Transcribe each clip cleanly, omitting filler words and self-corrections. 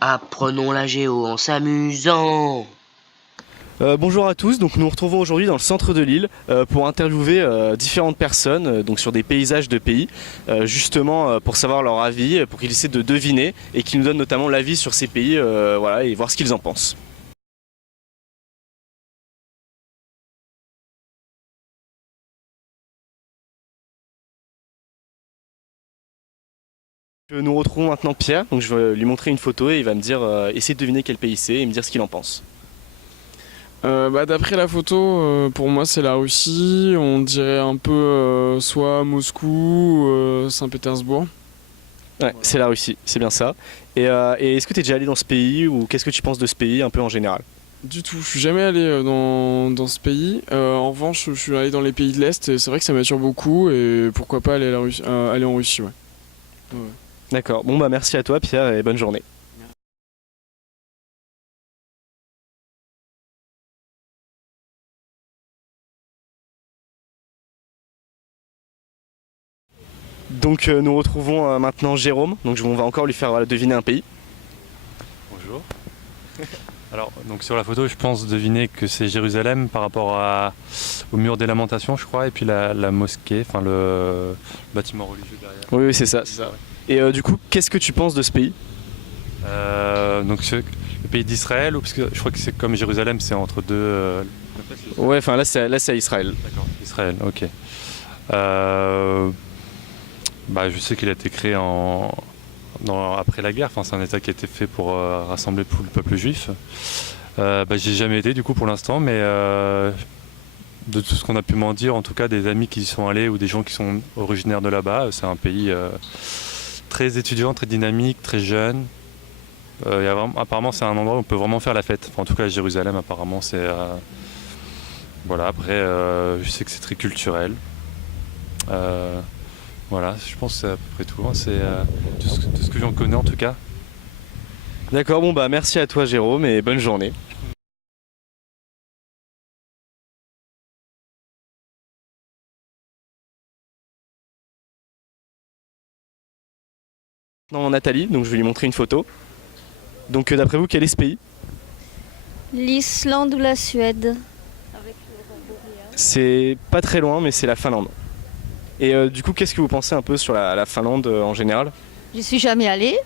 Apprenons la géo en s'amusant. Bonjour à tous, donc nous nous retrouvons aujourd'hui dans le centre de l'île pour interviewer différentes personnes donc sur des paysages de pays, justement pour savoir leur avis, pour qu'ils essaient de deviner et qu'ils nous donnent notamment l'avis sur ces pays voilà, et voir ce qu'ils en pensent. Nous retrouvons maintenant Pierre, donc je vais lui montrer une photo et il va me dire, essayer de deviner quel pays c'est et me dire ce qu'il en pense. D'après la photo, pour moi c'est la Russie. On dirait un peu soit Moscou ou Saint-Pétersbourg. Ouais, c'est la Russie, c'est bien ça. Et est-ce que tu es déjà allé dans ce pays ou qu'est-ce que tu penses de ce pays un peu en général? Du tout, je suis jamais allé dans ce pays. En revanche, je suis allé dans les pays de l'Est et c'est vrai que ça m'attire beaucoup et pourquoi pas aller, aller en Russie, ouais. Ouais. D'accord, bon bah merci à toi Pierre et bonne journée. Donc nous retrouvons maintenant Jérôme, donc on va encore lui faire deviner un pays. Bonjour. Alors, donc sur la photo, je pense deviner que c'est Jérusalem par rapport au mur des lamentations, je crois, et puis la mosquée, enfin le bâtiment religieux derrière. Oui, oui c'est ça, c'est ça. Et du coup, qu'est-ce que tu penses de ce pays? Donc le pays d'Israël, ou parce que je crois que c'est comme Jérusalem, c'est entre deux. Ouais, enfin là c'est à Israël. D'accord, Israël, ok. Je sais qu'il a été créé après la guerre, enfin, c'est un État qui a été fait pour rassembler tout le peuple juif. J'ai jamais été du coup pour l'instant, mais de tout ce qu'on a pu m'en dire, en tout cas des amis qui y sont allés ou des gens qui sont originaires de là-bas, c'est un pays très étudiant, très dynamique, très jeune. Apparemment c'est un endroit où on peut vraiment faire la fête. Enfin, en tout cas à Jérusalem apparemment c'est... voilà, après je sais que c'est très culturel. Voilà, je pense que c'est à peu près tout, hein. C'est tout ce que j'en connais en tout cas. D'accord, bon bah merci à toi Jérôme et bonne journée. Non, Nathalie, donc je vais lui montrer une photo. Donc d'après vous, quel est ce pays? L'Islande ou la Suède? C'est pas très loin, mais c'est la Finlande. Et du coup, qu'est-ce que vous pensez un peu sur la Finlande en général? J'y suis jamais allée.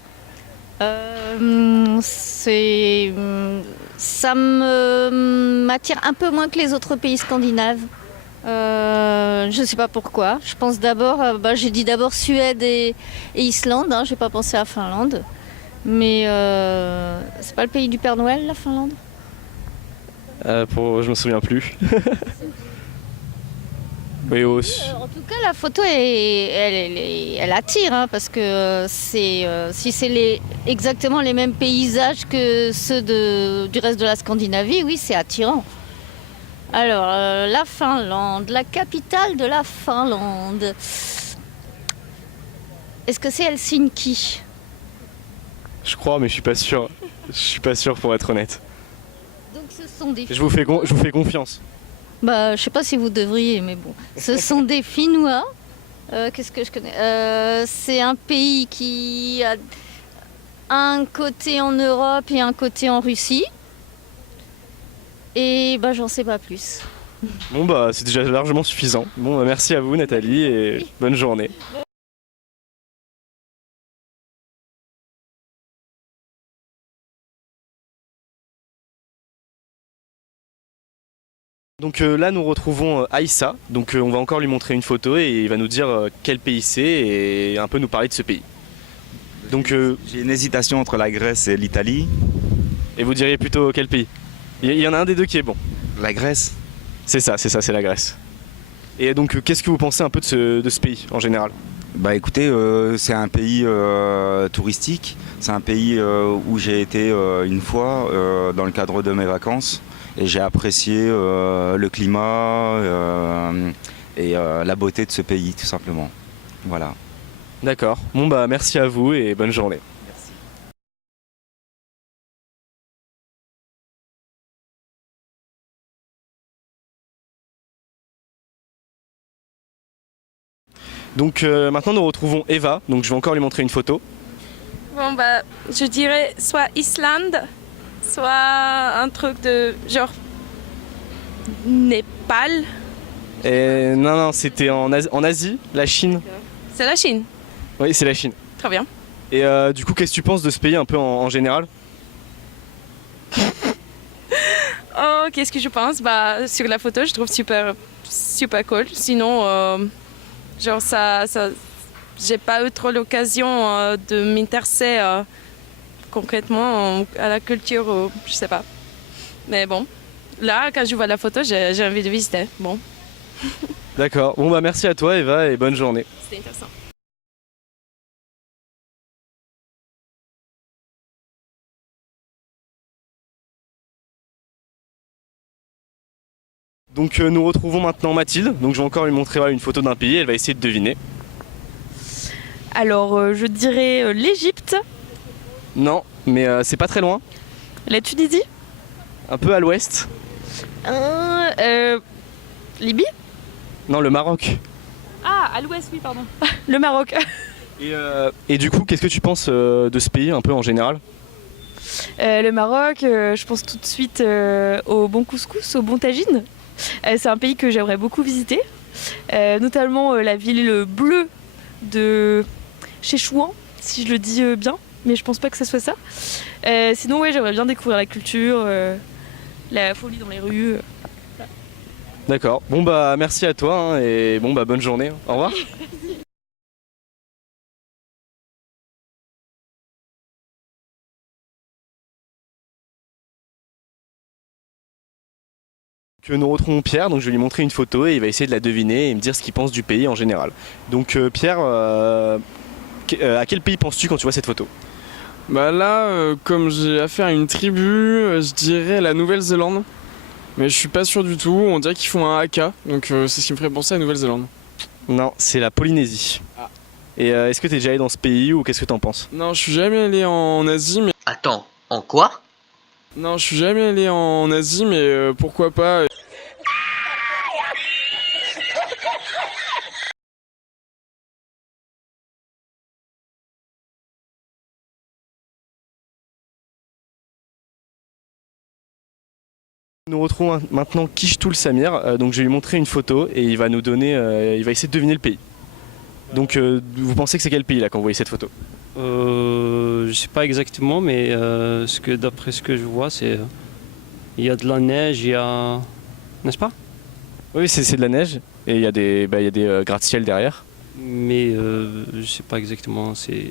Ça m'attire un peu moins que les autres pays scandinaves. Je ne sais pas pourquoi. Je pense d'abord, j'ai dit d'abord Suède et Islande. J'ai pas pensé à Finlande. Mais c'est pas le pays du Père Noël, la Finlande? Je me souviens plus. Oui, En tout cas, la photo, elle attire, parce que si c'est exactement les mêmes paysages que ceux du reste de la Scandinavie, oui, c'est attirant. Alors, la Finlande, la capitale de la Finlande. Est-ce que c'est Helsinki? je crois, mais je suis pas sûr. Je suis pas sûr pour être honnête. Donc, ce sont des... Je vous fais confiance. je sais pas si vous devriez, mais bon. Ce sont des Finnois. Qu'est-ce que je connais? C'est un pays qui a un côté en Europe et un côté en Russie. Et j'en sais pas plus. Bon bah c'est déjà largement suffisant. Bon bah, merci à vous Nathalie et bonne journée. Donc là nous retrouvons Aïssa, donc on va encore lui montrer une photo et il va nous dire quel pays c'est et un peu nous parler de ce pays. Donc J'ai une hésitation entre la Grèce et l'Italie. et vous diriez plutôt quel pays? Il y en a un des deux qui est bon. La Grèce? C'est ça, c'est la Grèce. Et donc qu'est-ce que vous pensez un peu de ce pays en général? Bah écoutez, c'est un pays touristique. C'est un pays où j'ai été une fois dans le cadre de mes vacances et j'ai apprécié le climat et la beauté de ce pays tout simplement. Voilà. D'accord. Bon bah merci à vous et bonne journée. Donc maintenant nous retrouvons Eva, donc je vais encore lui montrer une photo. Bon, bah, je dirais soit Islande, soit un truc de genre Népal. Et non, c'était en Asie, la Chine. C'est la Chine. Oui, c'est la Chine. Très bien. Et du coup, qu'est-ce que tu penses de ce pays un peu en général? Oh, qu'est-ce que je pense? Bah, sur la photo, je trouve super cool. Sinon, genre j'ai pas eu trop l'occasion de m'intéresser concrètement à la culture, je sais pas. Mais bon, là, quand je vois la photo, j'ai envie de visiter. Bon, D'accord. Bon bah merci à toi Eva et bonne journée. c'était intéressant. Donc nous retrouvons maintenant Mathilde. Donc je vais encore lui montrer une photo d'un pays. Elle va essayer de deviner. Alors, je dirais l'Égypte, Non, mais c'est pas très loin. la Tunisie, Un peu à l'ouest. Libye, Non, le Maroc. ah, à l'ouest, oui, pardon. Le Maroc. Et du coup, qu'est-ce que tu penses de ce pays un peu en général? Le Maroc, je pense tout de suite au bon couscous, au bon tagine. C'est un pays que j'aimerais beaucoup visiter, notamment la ville bleue de Chechouan, si je le dis bien, mais je pense pas que ce soit ça. Sinon, ouais, j'aimerais bien découvrir la culture, la folie dans les rues. D'accord. Bon bah merci à toi hein, et bon bah bonne journée. Au revoir. Que nous retrouvons Pierre, donc je vais lui montrer une photo et il va essayer de la deviner et me dire ce qu'il pense du pays en général. Donc Pierre, à quel pays penses-tu quand tu vois cette photo? Bah là, comme j'ai affaire à une tribu, je dirais la Nouvelle-Zélande. Mais je suis pas sûr du tout, on dirait qu'ils font un haka, donc c'est ce qui me ferait penser à la Nouvelle-Zélande. Non, c'est la Polynésie. Ah. Et est-ce que tu es déjà allé dans ce pays ou qu'est-ce que t'en penses? Non, je suis jamais allé en Asie, mais... Attends, en quoi? Non, je suis jamais allé en Asie, mais pourquoi pas. Nous retrouvons maintenant Kishtoul Samir, donc je vais lui montrer une photo et il va nous donner, il va essayer de deviner le pays. Donc vous pensez que c'est quel pays là quand vous voyez cette photo? Je sais pas exactement, mais d'après ce que je vois, c'est il y a de la neige, il y a, n'est-ce pas? Oui, c'est de la neige et il y a des gratte-ciel derrière. Mais je sais pas exactement c'est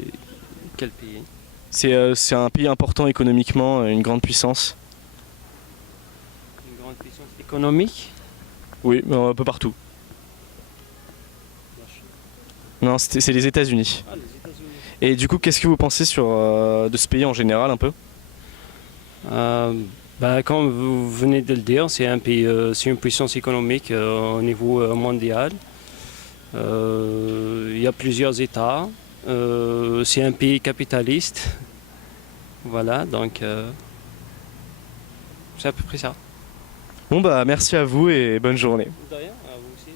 quel pays. C'est un pays important économiquement, une grande puissance. Une grande puissance économique. Oui, mais un peu partout. Non, c'est les États-Unis. Ah, les États-Unis. Et du coup, qu'est-ce que vous pensez de ce pays en général un peu? Comme vous venez de le dire, c'est un pays, c'est une puissance économique au niveau mondial. Il y a plusieurs États. C'est un pays capitaliste. Voilà, donc c'est à peu près ça. Bon bah merci à vous et bonne journée. De rien, à vous aussi.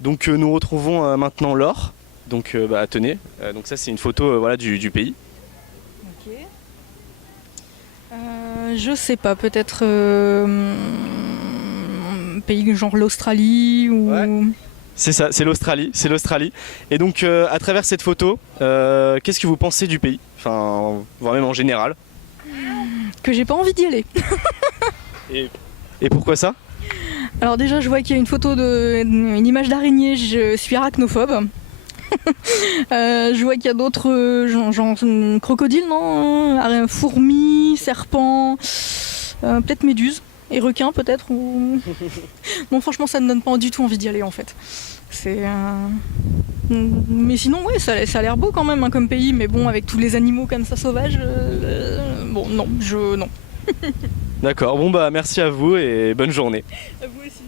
Donc nous retrouvons maintenant Laure. Donc tenez, donc ça c'est une photo voilà, du pays. Ok. Je sais pas, peut-être un pays genre l'Australie ou... Ouais. C'est ça, c'est l'Australie. Et donc à travers cette photo, qu'est-ce que vous pensez du pays? Enfin, voire même en général. Que j'ai pas envie d'y aller. Et pourquoi ça? Alors déjà, je vois qu'il y a une photo une image d'araignée, je suis arachnophobe. Je vois qu'il y a d'autres, genre crocodile, non? Fourmis, serpents, peut-être méduses. Et requins peut-être ou... Non franchement ça ne donne pas du tout envie d'y aller en fait. Mais sinon ouais ça a l'air beau quand même hein, comme pays, mais bon avec tous les animaux comme ça sauvages, bon non, non. D'accord, bon bah merci à vous et bonne journée. À vous aussi.